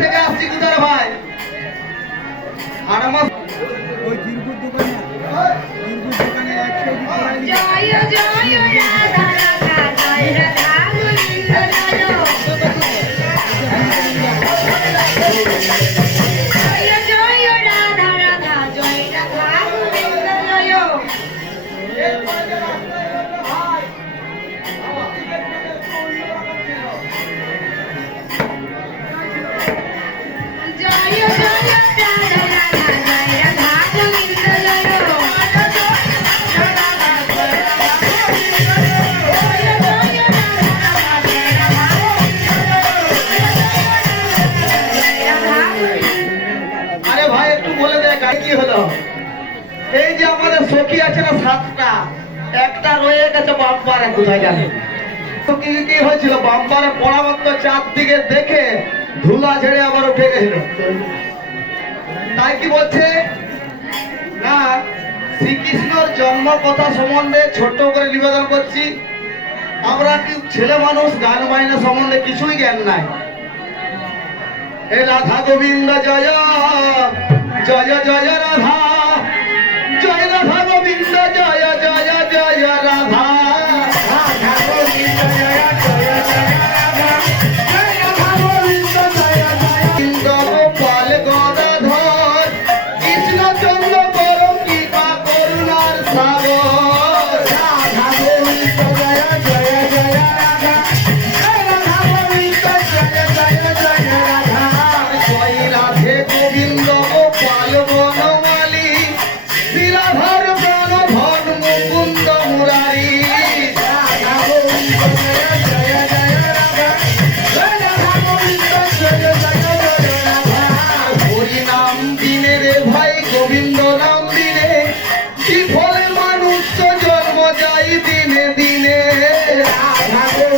থেকে আসছি কোথায় ভাই? আর আমার ওই জিরপুর দোকানে জিরপুর দোকানে একশো এই যে আমাদের সখি আছে না, সাতটা, একটা রয়ে গেছে বাম্পারে, কোথায় জানে? কি হয়েছিল? বাম্পারে পড়া মাত্র চারদিকে দেখে ধুলা ঝেড়ে আবার উঠে গেছিল তাই কি বলছে? না, শ্রীকৃষ্ণর জন্ম কথা সম্বন্ধে ছোট করে নিবেদন করছি। আমরা কি ছেলে মানুষ, গান বাইনা সম্বন্ধে কিছুই জ্ঞান নাই। এ রাধা গোবিন্দ, জয় জয় জয় রাধা।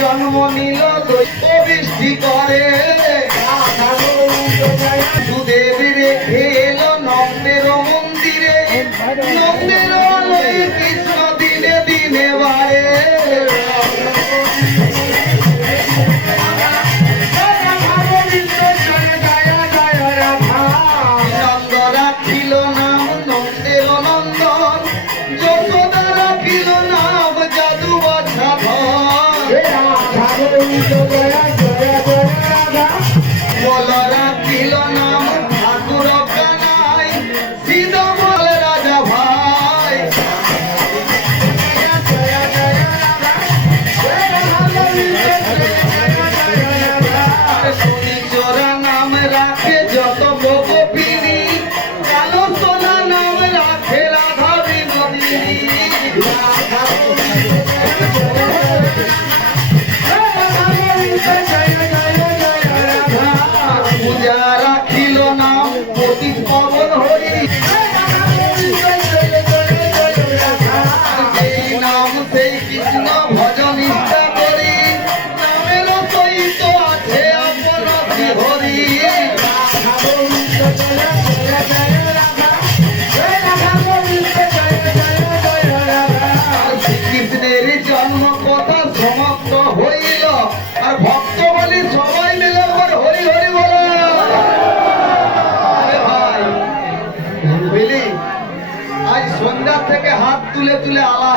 জন্ম নিল দৈব বৃষ্টি করে। সুদেবী রেখে এলো নন্দের মন্দিরে। নন্দের Thank you.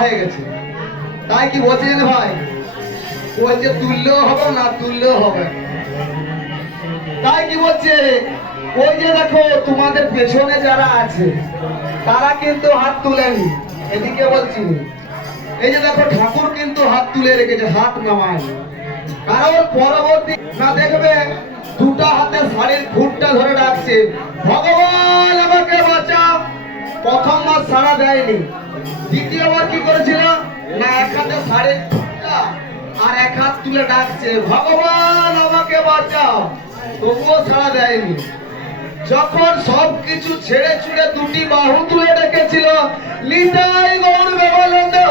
হয়ে গেছে। তাই কি বলছেন ভাই? বলছে তুললেও হবে না তুললেও হবে? তাই কি বলছে? ওই যে দেখো, তোমাদের পেছনে যারা আছে, তারা কিন্তু হাত তুলেনি। এদিকে বলছি। এই যে দেখো, ঠাকুর কিন্তু হাত তুলে রেখেছে, হাত নামায়। কারণ পরবর্তী না দেখবে, দুটা হাতে শাড়ির ফুটটা ধরে রাখছে ভগবান, আমাকে বাঁচা প্রথমবার সারা দেয়নি। দ্বিতীয়বার কি করেছিল? না, এক হাতে সাড়ে আর এক হাত তুলে ডাকছে, ভগবান, আমাকে বাঁচাও। তবুও ছাড়া দেয়নি। যখন সব কিছু ছেড়ে ছুড়ে দুটি বাহু তুলে ডেকেছিল, লিটাই গৌর বেমানন্দে